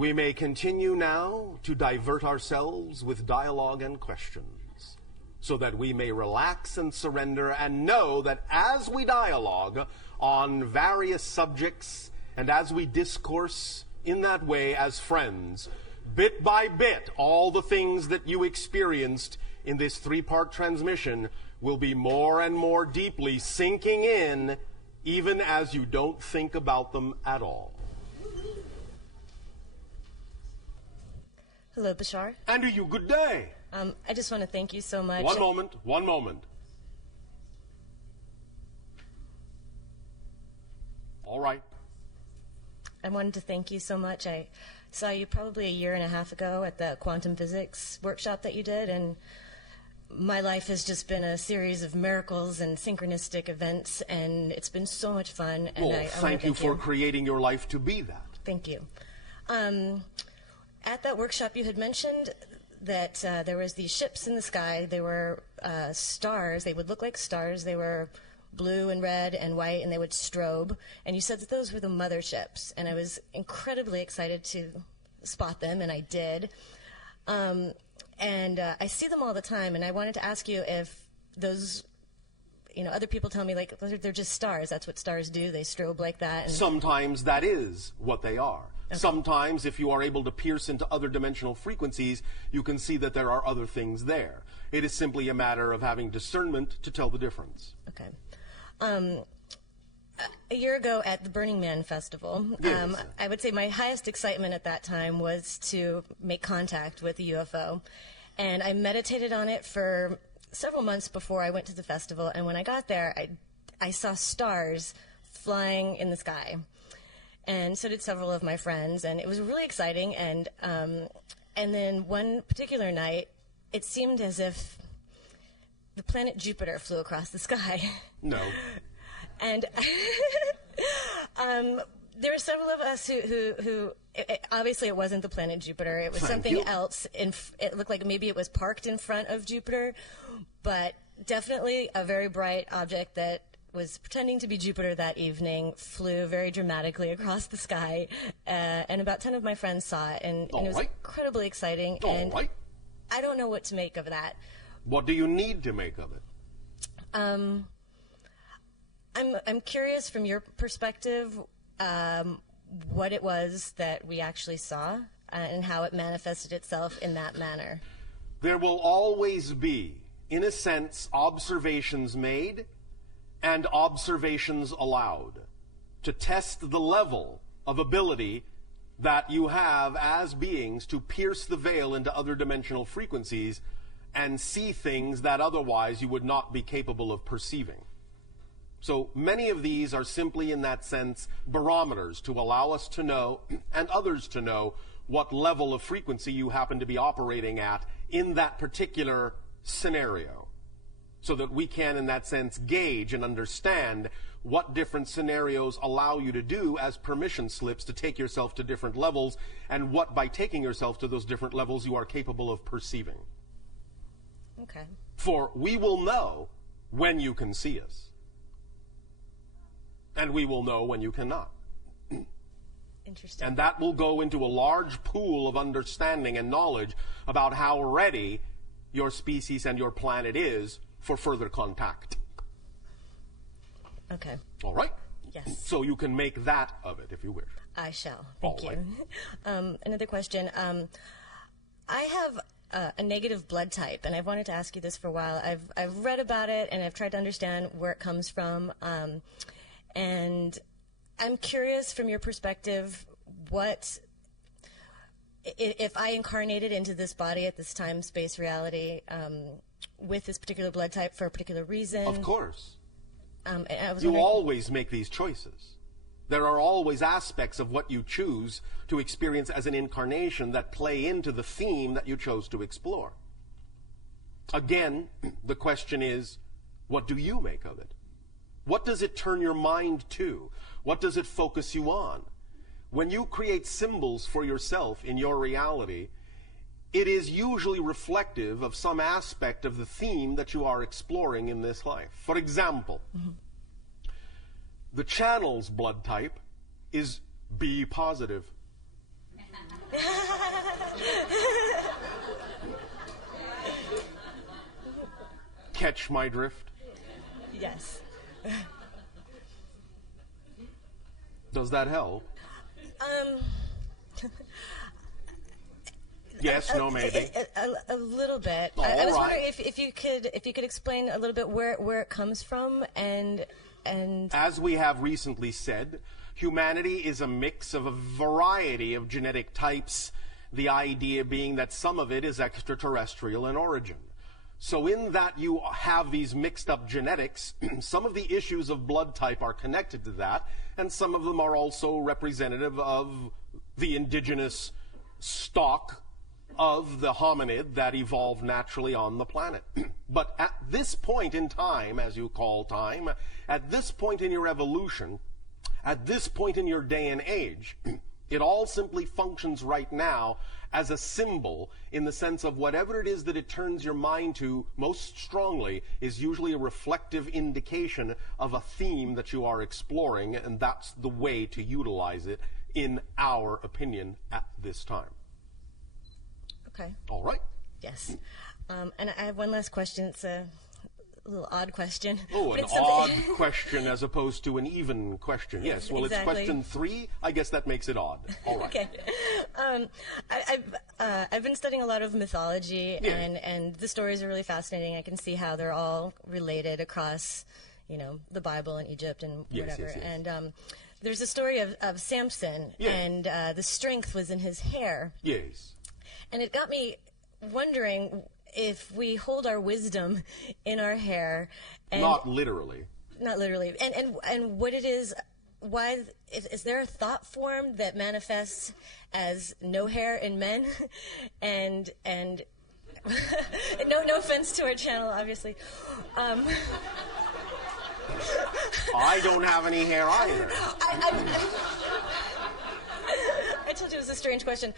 We may continue now to divert ourselves with dialogue and questions, so that we may relax and surrender and know that as we dialogue on various subjects and as we discourse in that way as friends, bit by bit, all the things that you experienced in this three-part transmission will be more and more deeply sinking in, even as you don't think about them at all. Hello, Bashar. And to you, good day. I just want to thank you so much. One moment. All right. I wanted to thank you so much. I saw you probably a year and a half ago at the quantum physics workshop that you did, and my life has just been a series of miracles and synchronistic events, and it's been so much fun. And well, thank you for creating your life to be that. Thank you. At that workshop, you had mentioned that there was these ships in the sky. They were stars. They would look like stars. They were blue and red and white, and they would strobe. And you said that those were the motherships. And I was incredibly excited to spot them, and I did. And I see them all the time, and I wanted to ask you if those, other people tell me, like, they're just stars. That's what stars do. They strobe like that. And sometimes that is what they are. Okay. Sometimes, if you are able to pierce into other dimensional frequencies, you can see that there are other things there. It is simply a matter of having discernment to tell the difference. Okay. A year ago at the Burning Man Festival, yes. I would say my highest excitement at that time was to make contact with a UFO. And I meditated on it for several months before I went to the festival. And when I got there, I saw stars flying in the sky. And so did several of my friends. And it was really exciting. And then one particular night, it seemed as if the planet Jupiter flew across the sky. No. And there were several of us who obviously it wasn't the planet Jupiter. It was something else. It looked like maybe it was parked in front of Jupiter, but definitely a very bright object that was pretending to be Jupiter that evening flew very dramatically across the sky, and about 10 of my friends saw it, and it was incredibly exciting. And I don't know what to make of that. What do you need to make of it? I'm curious from your perspective what it was that we actually saw and how it manifested itself in that manner. There will always be, in a sense, observations made and observations allowed to test the level of ability that you have as beings to pierce the veil into other dimensional frequencies and see things that otherwise you would not be capable of perceiving. So many of these are simply, in that sense, barometers to allow us to know and others to know what level of frequency you happen to be operating at in that particular scenario, so that we can, in that sense, gauge and understand what different scenarios allow you to do as permission slips to take yourself to different levels, and what, by taking yourself to those different levels, you are capable of perceiving. Okay. For we will know when you can see us, and we will know when you cannot. Interesting. And that will go into a large pool of understanding and knowledge about how ready your species and your planet is for further contact. Okay. All right? Yes. So you can make that of it if you wish. I shall. Thank you. Another question. I have a negative blood type, and I've wanted to ask you this for a while. I've read about it, and I've tried to understand where it comes from. And I'm curious, from your perspective, what if I incarnated into this body at this time, space, reality, with this particular blood type for a particular reason? Of course. You always make these choices. There are always aspects of what you choose to experience as an incarnation that play into the theme that you chose to explore. Again, the question is, what do you make of it? What does it turn your mind to? What does it focus you on? When you create symbols for yourself in your reality, it is usually reflective of some aspect of the theme that you are exploring in this life. For example, the channel's blood type is B positive. Catch my drift? Yes. Does that help? Yes, no, maybe. A little bit. All I was right. wondering if you could explain a little bit where it comes from and As we have recently said, humanity is a mix of a variety of genetic types, the idea being that some of it is extraterrestrial in origin. So in that you have these mixed up genetics, some of the issues of blood type are connected to that, and some of them are also representative of the indigenous stock of the hominid that evolved naturally on the planet. But at this point in time, as you call time, at this point in your evolution, at this point in your day and age, it all simply functions right now as a symbol in the sense of whatever it is that it turns your mind to most strongly is usually a reflective indication of a theme that you are exploring, and that's the way to utilize it, in our opinion, at this time. Okay. All right. Yes. And I have one last question. It's a little odd question. Oh, but an it's something- odd question as opposed to an even question. Yes, well, Exactly. it's question 3. I guess that makes it odd. All right. Okay. I've been studying a lot of mythology, Yeah. and the stories are really fascinating. I can see how they're all related across, the Bible and Egypt and Yes, whatever. yes, yes. And there's a story of Samson, Yeah. and the strength was in his hair. Yes. And it got me wondering if we hold our wisdom in our hair, and Not literally. not literally, and what it is. Why is there a thought form that manifests as no hair in men, and no offense to our channel, obviously. I don't have any hair either. I told you it was a strange question,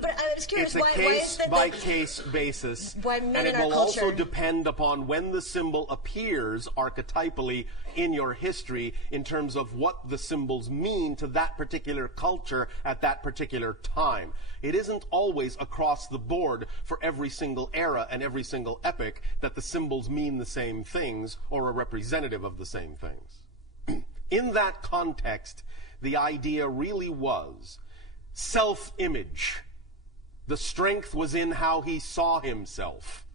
but I was curious It's a why is case-by-case basis, Why men and it in our will also culture- depend upon when the symbol appears archetypally in your history in terms of what the symbols mean to that particular culture at that particular time. It isn't always across the board for every single era and every single epoch that the symbols mean the same things or are representative of the same things. In that context, the idea really was self-image. The strength was in how he saw himself.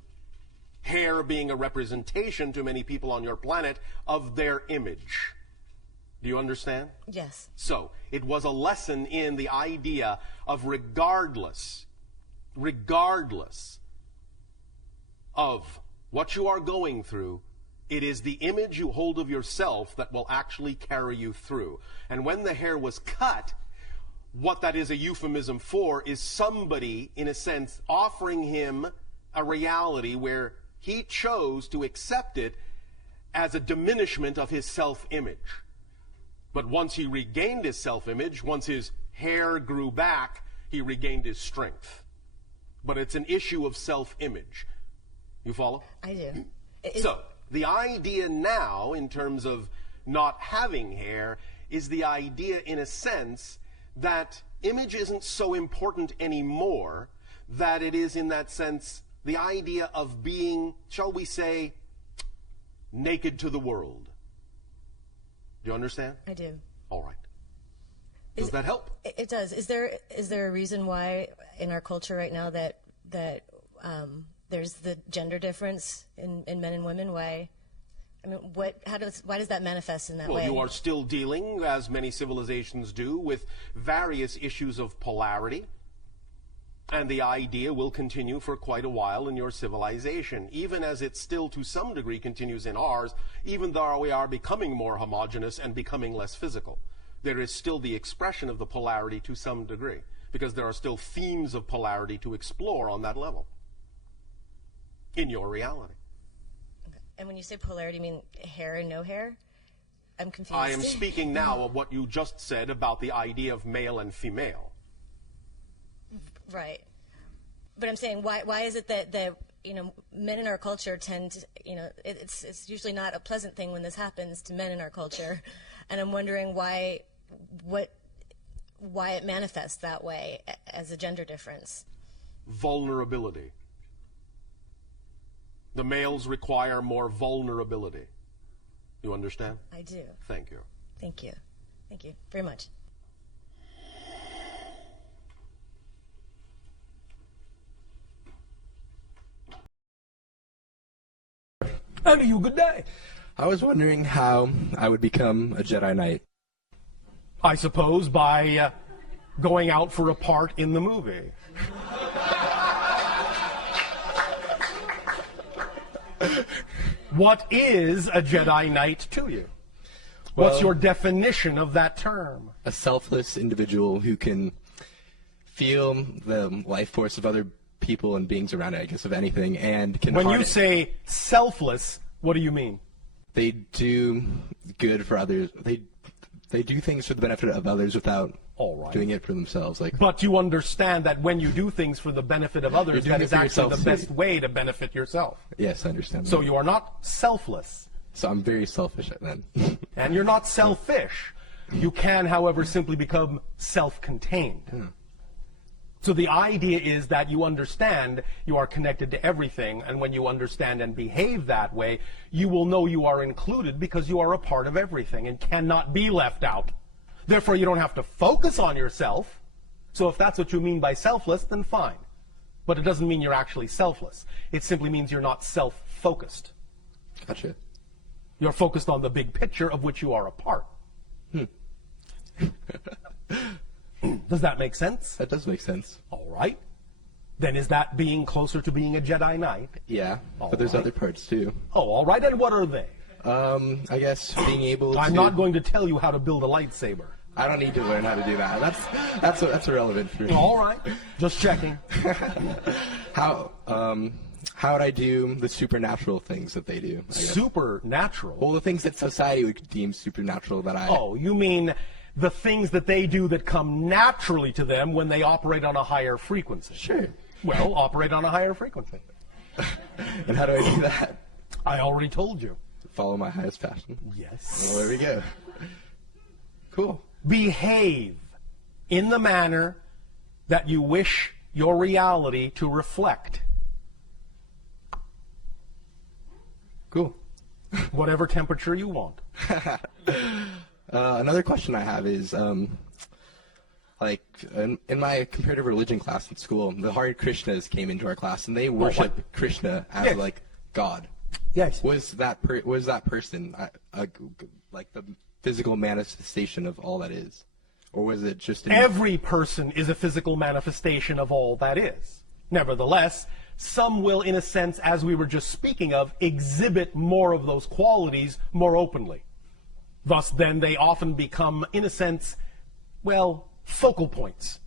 Hair being a representation to many people on your planet of their image. Do you understand? Yes. So, it was a lesson in the idea of regardless of what you are going through, it is the image you hold of yourself that will actually carry you through. And when the hair was cut, what that is a euphemism for is somebody, in a sense, offering him a reality where he chose to accept it as a diminishment of his self-image. But once he regained his self-image, once his hair grew back, he regained his strength. But it's an issue of self-image. You follow? I do. So, the idea now, in terms of not having hair, is the idea, in a sense, that image isn't so important anymore, that it is, in that sense, the idea of being, shall we say, naked to the world. Do you understand? I do. All right. Does that help? It does. Is there a reason why in our culture right now that there's the gender difference in men and women? Why? I mean, why does that manifest in that Well, way? you are still dealing, as many civilizations do, with various issues of polarity. And the idea will continue for quite a while in your civilization, even as it still to some degree continues in ours, even though we are becoming more homogeneous and becoming less physical. There is still the expression of the polarity to some degree, because there are still themes of polarity to explore on that level in your reality. Okay. And when you say polarity, you mean hair and no hair? I'm confused. I am speaking now of what you just said about the idea of male and female. Right. But I'm saying, why is it that men in our culture tend to, it's usually not a pleasant thing when this happens to men in our culture, and I'm wondering why why it manifests that way as a gender difference. Vulnerability. The males require more vulnerability. You understand? I do. Thank you. Thank you. Thank you very much. How do you? Good day. I was wondering how I would become a Jedi Knight. I suppose by going out for a part in the movie. What is a Jedi Knight to you? What's Well, your definition of that term? A selfless individual who can feel the life force of other people and beings around it, I guess, of anything, and can When you harness. say selfless, what do you mean? They do good for others. They do things for the benefit of others without All right. doing it for themselves. Like, But you understand that when you do things for the benefit of others, doing that it is for actually yourself, the too. best way to benefit yourself. yes, I understand. So that. you are not selfless, So I'm very selfish then. and you're not selfish. You can, however, simply become self-contained. So the idea is that you understand you are connected to everything, and when you understand and behave that way, you will know you are included because you are a part of everything and cannot be left out. Therefore, you don't have to focus on yourself. So if that's what you mean by selfless, then fine. But it doesn't mean you're actually selfless. It simply means you're not self-focused. Gotcha. You're focused on the big picture of which you are a part. Does that make sense? That does make sense. All right. Then is that being closer to being a Jedi Knight? Yeah, All but there's right. other parts too. Oh, all right. And what are they? I guess being able to. I'm not going to tell you how to buid a lightsaber. I don't need to learn how to do that. That's irrelevant for me. All right. Just checking. How would I do the supernatural things that they do? I guess? Supernatural. Well, the things that society would deem supernatural that I. Oh, you mean the things that they do that come naturally to them when they operate on a higher frequency? Sure. Well, operate on a higher frequency. And how do I do that? I already told you. Follow my highest passion. Yes. Well, there we go. Cool. Behave in the manner that you wish your reality to reflect. Cool. Whatever temperature you want. Another question I have is, like, in my comparative religion class in school, the Hare Krishnas came into our class, and they worship Krishna as, Yes. like, God. Yes. Was that person like the physical manifestation of all that is, or was it just Every person is a physical manifestation of all that is. Nevertheless, some will, in a sense, as we were just speaking of, exhibit more of those qualities more openly. Thus, then, they often become, in a sense, well, focal points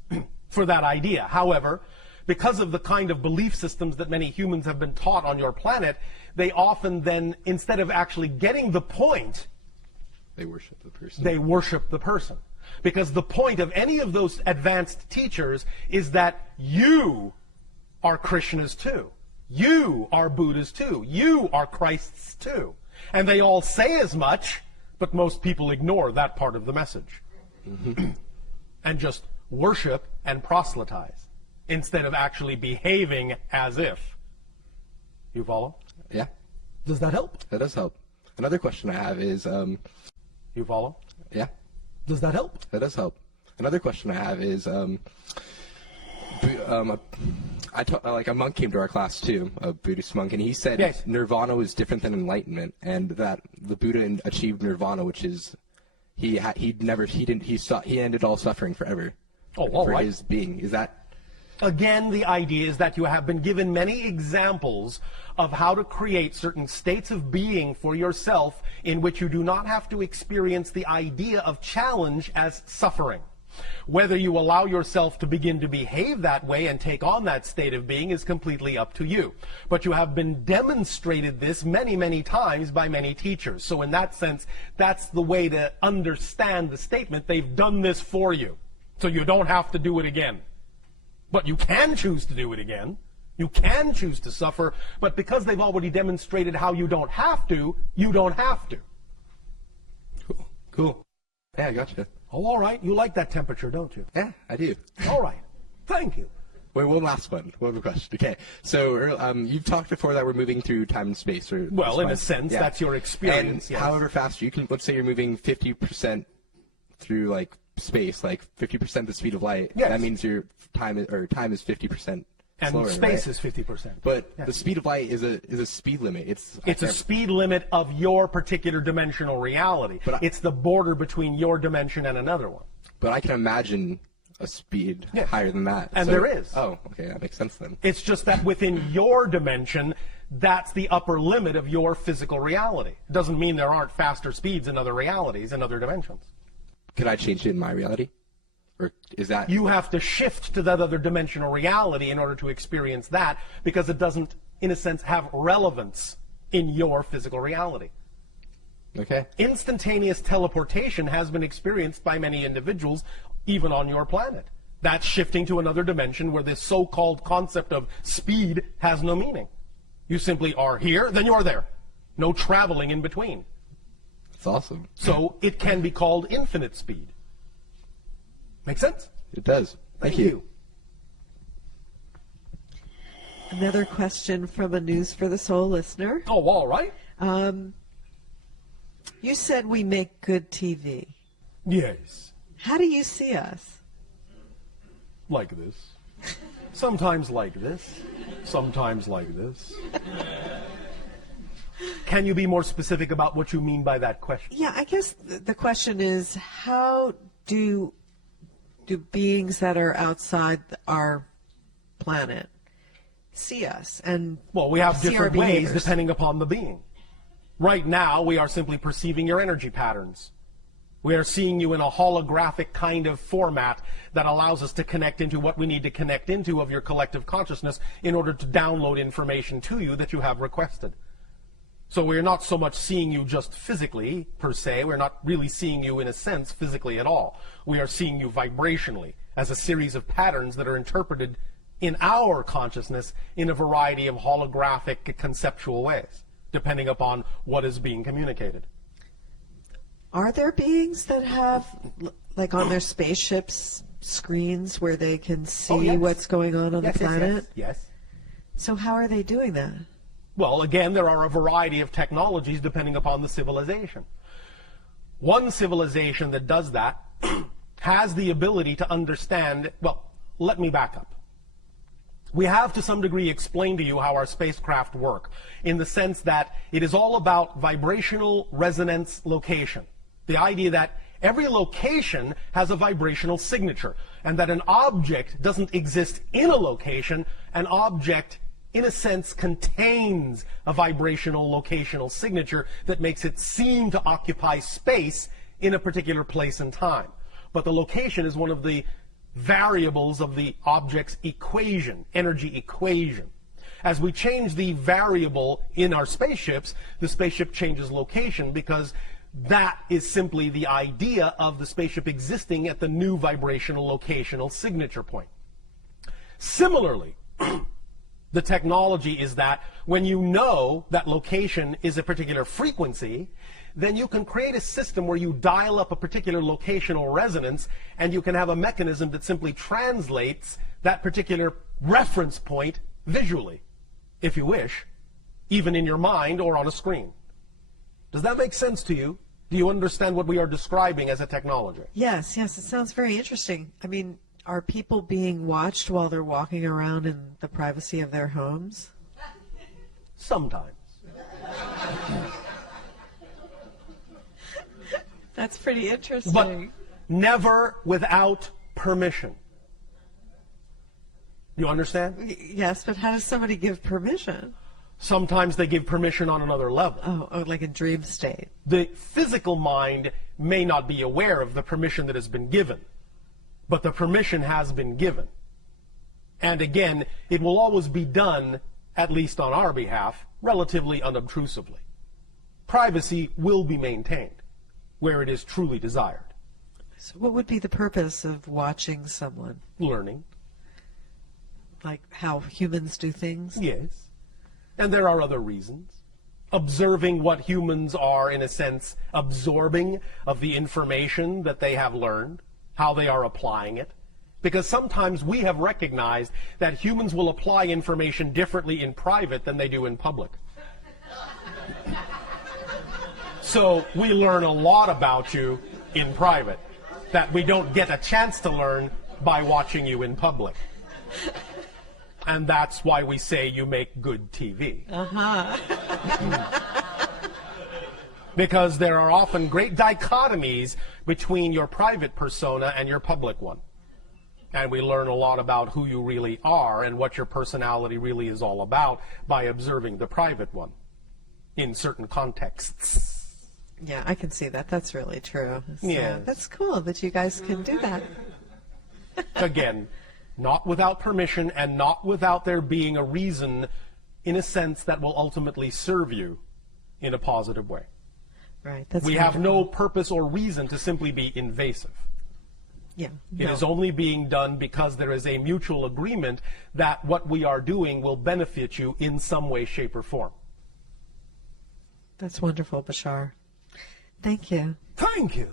for that idea. However, because of the kind of belief systems that many humans have been taught on your planet, they often then, instead of actually getting the point, they worship the person? they worship the person. Because the point of any of those advanced teachers is that you are Krishnas too. You are Buddhas too. You are Christs too. And they all say as much, but most people ignore that part of the message. And just worship and proselytize instead of actually behaving as if. You follow? Yeah, Does that help? that does help. Another question I have is, You follow? yeah, Does that help? that does help. Another question I have is, like a monk came to our class too, a Buddhist monk, and he said Yes. Nirvana was different than enlightenment, and that the Buddha achieved Nirvana, which is he ended all suffering forever. Oh, all for right. his being. Is that Again, the idea is that you have been given many examples of how to create certain states of being for yourself in which you do not have to experience the idea of challenge as suffering. Whether you allow yourself to begin to behave that way and take on that state of being is completely up to you. But you have been demonstrated this many, many times by many teachers. So in that sense, that's the way to understand the statement. They've done this for you. So you don't have to do it again. But you can choose to do it again. You can choose to suffer. But because they've already demonstrated how you don't have to, you don't have to. cool? Yeah, I gotcha. Oh, all right. You like that temperature, don't you? Yeah, I do. All right. Thank you. Wait, one last one. One more question. Okay. So you've talked before that we're moving through time and space. Well, in a sense, that's your experience. And yes. however fast you can, let's say you're moving 50% through like space, like 50% the speed of light. Yes. That means your time is 50% and slower, space right? is 50%. But yes. The speed of light is a speed limit. It's a speed limit of your particular dimensional reality. But it's the border between your dimension and another one. But I can imagine a speed higher than that. And there is. Oh, okay, that makes sense then. It's just that within your dimension, that's the upper limit of your physical reality. It doesn't mean there aren't faster speeds in other realities, in other dimensions. Could I change it in my reality? Or is that... You have to shift to that other dimensional reality in order to experience that, because it doesn't, in a sense, have relevance in your physical reality. Okay. Instantaneous teleportation has been experienced by many individuals, even on your planet. That's shifting to another dimension where this so-called concept of speed has no meaning. You simply are here, then you are there. No traveling in between. That's awesome. So it can be called infinite speed. Make sense? It does. Thank you. Another question from a News for the Soul listener. Oh, all right. You said we make good TV. Yes. How do you see us? Like this. Sometimes like this. Sometimes like this. Can you be more specific about what you mean by that question? Yeah, I guess the question is, how do beings that are outside our planet see us? And well, we have see different our ways behaviors? depending upon the being. Right now, we are simply perceiving your energy patterns. We are seeing you in a holographic kind of format that allows us to connect into what we need to connect into of your collective consciousness in order to download information to you that you have requested. So we're not so much seeing you just physically, per se. We're not really seeing you, in a sense, physically at all. We are seeing you vibrationally as a series of patterns that are interpreted in our consciousness in a variety of holographic conceptual ways, depending upon what is being communicated. Are there beings that have, like on their spaceships, screens where they can see what's going on the planet? Yes. So how are they doing that? Well, again, there are a variety of technologies depending upon the civilization. One civilization that does that has the ability to understand, well, let me back up. We have to some degree explained to you how our spacecraft work, in the sense that it is all about vibrational resonance location. The idea that every location has a vibrational signature, and that an object doesn't exist in a location. An object, in a sense, contains a vibrational locational signature that makes it seem to occupy space in a particular place and time. But the location is one of the variables of the object's equation, energy equation. As we change the variable in our spaceships, the spaceship changes location, because that is simply the idea of the spaceship existing at the new vibrational locational signature point. Similarly, the technology is that when you know that location is a particular frequency, then you can create a system where you dial up a particular locational resonance, and you can have a mechanism that simply translates that particular reference point visually, if you wish, even in your mind or on a screen. Does that make sense to you? Do you understand what we are describing as a technology? Yes, it sounds very interesting. I mean, are people being watched while they're walking around in the privacy of their homes? Sometimes. That's pretty interesting. But never without permission. You understand? Yes, but how does somebody give permission? Sometimes they give permission on another level. Oh, like a dream state. The physical mind may not be aware of the permission that has been given, but the permission has been given. And again, it will always be done, at least on our behalf, relatively unobtrusively. Privacy will be maintained where it is truly desired. So what would be the purpose of watching someone? Learning. Like how humans do things? Yes. And there are other reasons. observing what humans are, in a sense, absorbing of the information that they have learned, how they are applying it. Because sometimes we have recognized that humans will apply information differently in private than they do in public. So we learn a lot about you in private that we don't get a chance to learn by watching you in public. And that's why we say you make good TV. Because there are often great dichotomies between your private persona and your public one. And we learn a lot about who you really are and what your personality really is all about by observing the private one in certain contexts. Yeah, I can see that. That's really true. So Yes. That's cool that you guys can do that. Again, not without permission and not without there being a reason, in a sense, that will ultimately serve you in a positive way. Right. That's We have wonderful. no purpose or reason to simply be invasive. Yeah. It no. is only being done because there is a mutual agreement that what we are doing will benefit you in some way, shape, or form. That's wonderful, Bashar. Thank you. Thank you.